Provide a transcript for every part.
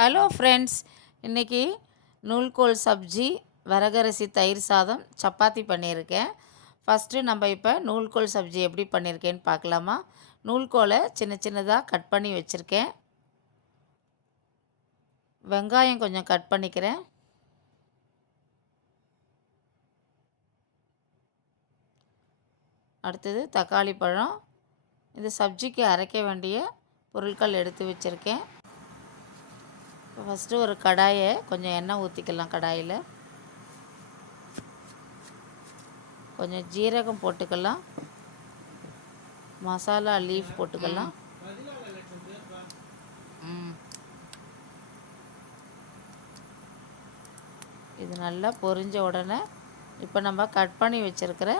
Hello friends, இன்றைக்கி நூல்கோல் சப்ஜி, வரகரிசி தயிர் சாதம், சப்பாத்தி பண்ணியிருக்கேன். ஃபஸ்ட்டு நம்ம இப்போ நூல்கோல் சப்ஜி எப்படி பண்ணியிருக்கேன்னு பார்க்கலாமா? நூல்கோலை சின்ன சின்னதாக கட் பண்ணி வச்சுருக்கேன். வெங்காயம் கொஞ்சம் கட் பண்ணிக்கிறேன். அடுத்தது தக்காளி பழம். இந்த சப்ஜிக்கு அரைக்க வேண்டிய பொருட்கள் எடுத்து வச்சுருக்கேன். ஃபஸ்ட்டு ஒரு கடாயை கொஞ்சம் எண்ணெய் ஊற்றிக்கலாம். கடாயில் கொஞ்சம் ஜீரகம் போட்டுக்கலாம். மசாலா லீஃப் போட்டுக்கலாம். இது நல்லா பொரிஞ்ச உடனே இப்போ நம்ம கட் பண்ணி வச்சுருக்கிற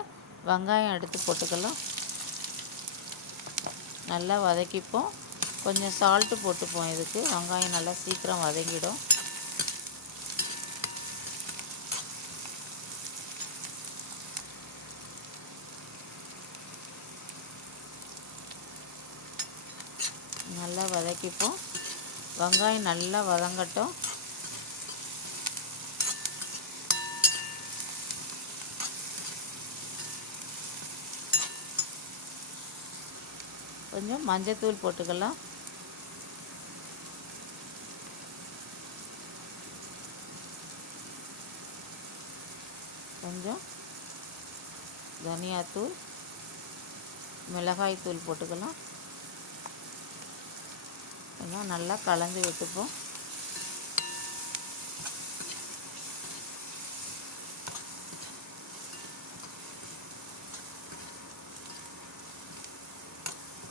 வெங்காயம் எடுத்து போட்டுக்கலாம். நல்லா வதக்கிப்போம். கொஞ்சம் சால்ட்டு போட்டுப்போம். இதுக்கு வெங்காயம் நல்லா சீக்கிரம் வதங்கிடும். நல்லா வதக்கிப்போம். வெங்காயம் நல்லா வதங்கட்டும். கொஞ்சம் மஞ்சத்தூள் போட்டுக்கலாம். கொஞ்சம் தனியாத்தூள், மிளகாய் தூள் போட்டுக்கலாம். கொஞ்சம் நல்லா கலந்து விட்டுப்போம்.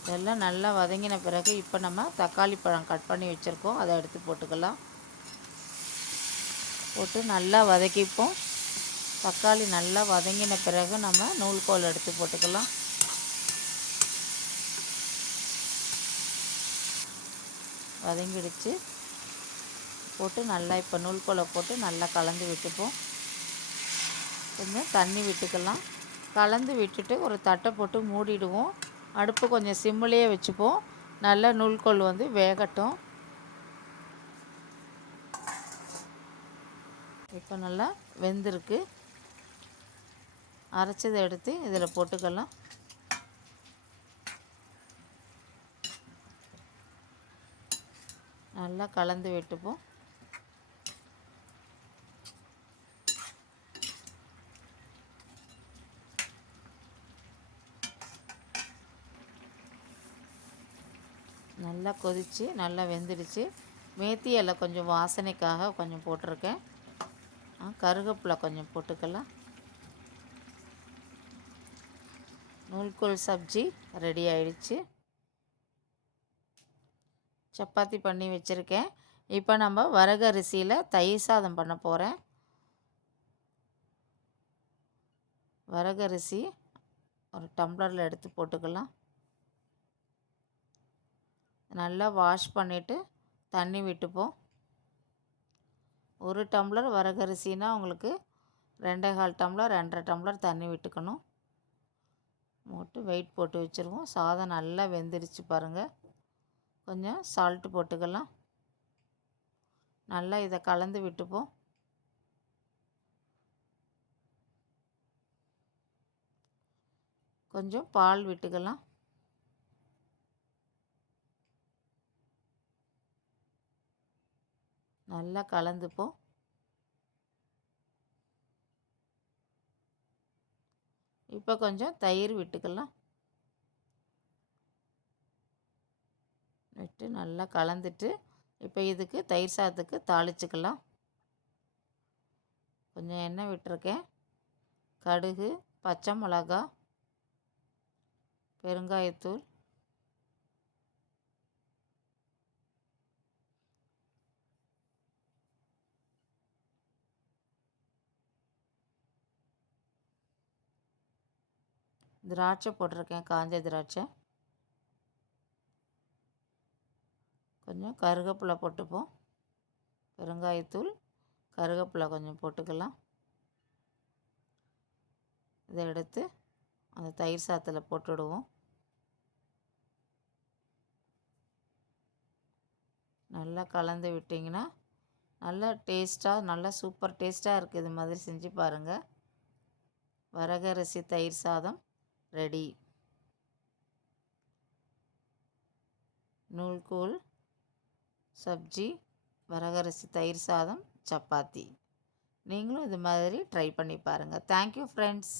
இதெல்லாம் நல்லா வதங்கின பிறகு இப்போ நம்ம தக்காளி பழம் கட் பண்ணி வச்சுருக்கோம். அதை எடுத்து போட்டுக்கலாம். போட்டு நல்லா வதக்கிப்போம். தக்காளி நல்லா வதங்கின பிறகு நம்ம நூல்கோல் எடுத்து போட்டுக்கலாம். வதங்கிடுச்சு. போட்டு நல்லா இப்போ நூல்கோலை போட்டு நல்லா கலந்து விட்டுப்போம். கொஞ்சம் தண்ணி விட்டுக்கலாம். கலந்து விட்டுட்டு ஒரு தட்டை போட்டு மூடிடுவோம். அடுப்பு கொஞ்சம் சிம்மிலேயே வச்சுப்போம். நல்லா நூல்கோல் வந்து வேகட்டும். இப்போ நல்லா வெந்திருக்கு. அரைச்சதை எடுத்து இதில் போட்டுக்கலாம். நல்லா கலந்து விட்டுப்போம். நல்லா கொதித்து நல்லா வெந்துடுச்சு. மேத்தி இலை கொஞ்சம் வாசனைக்காக கொஞ்சம் போட்டிருக்கேன். கருவேப்பிலை கொஞ்சம் போட்டுக்கலாம். நூல்கோல் சப்ஜி ரெடி ஆயிடுச்சு. சப்பாத்தி பண்ணி வச்சுருக்கேன். இப்போ நம்ம வரகரிசியில் தயிர் சாதம் பண்ண போகிறேன். வரகரிசி ஒரு டம்ளரில் எடுத்து போட்டுக்கலாம். நல்லா வாஷ் பண்ணிவிட்டு தண்ணி விட்டுப்போம். ஒரு டம்ளர் வரகரிசினா உங்களுக்கு 2.25 டம்ளர் 2.5 டம்ளர் தண்ணி விட்டுக்கணும். போட்டு வெயிட் போட்டு வச்சுருவோம். சாதம் நல்லா வெந்துருச்சு பாருங்கள். கொஞ்சம் சால்ட்டு போட்டுக்கலாம். நல்லா இதை கலந்து விட்டுப்போம். கொஞ்சம் பால் விட்டுக்கலாம். நல்லா கலந்துப்போம். இப்போ கொஞ்சம் தயிர் விட்டுக்கலாம். விட்டு நல்லா கலந்துட்டு இப்போ இதுக்கு தயிர் சாதத்துக்கு தாளிச்சுக்கலாம். கொஞ்சம் எண்ணெய் விட்டுருக்கேன். கடுகு, பச்சை மிளகா, பெருங்காயத்தூள், திராட்சை போட்டிருக்கேன். காஞ்ச திராட்சை. கொஞ்சம் கருவேப்பிலை போட்டுப்போம். பெருங்காயத்தூள், கருவேப்பிலை கொஞ்சம் போட்டுக்கலாம். இதை எடுத்து அந்த தயிர் சாதத்தில் போட்டுவிடுவோம். நல்லா கலந்து விட்டிங்கன்னா நல்லா டேஸ்ட்டாக, நல்லா சூப்பர் டேஸ்ட்டாக இருக்குது. இது மாதிரி செஞ்சு பாருங்கள். வரகரிசி தயிர் சாதம் ரெடி. நூல்கோல், சப்ஜி, வரகரிசி தயிர் சாதம், சப்பாத்தி. நீங்களும் இது மாதிரி ட்ரை பண்ணி பாருங்கள். Thank you friends.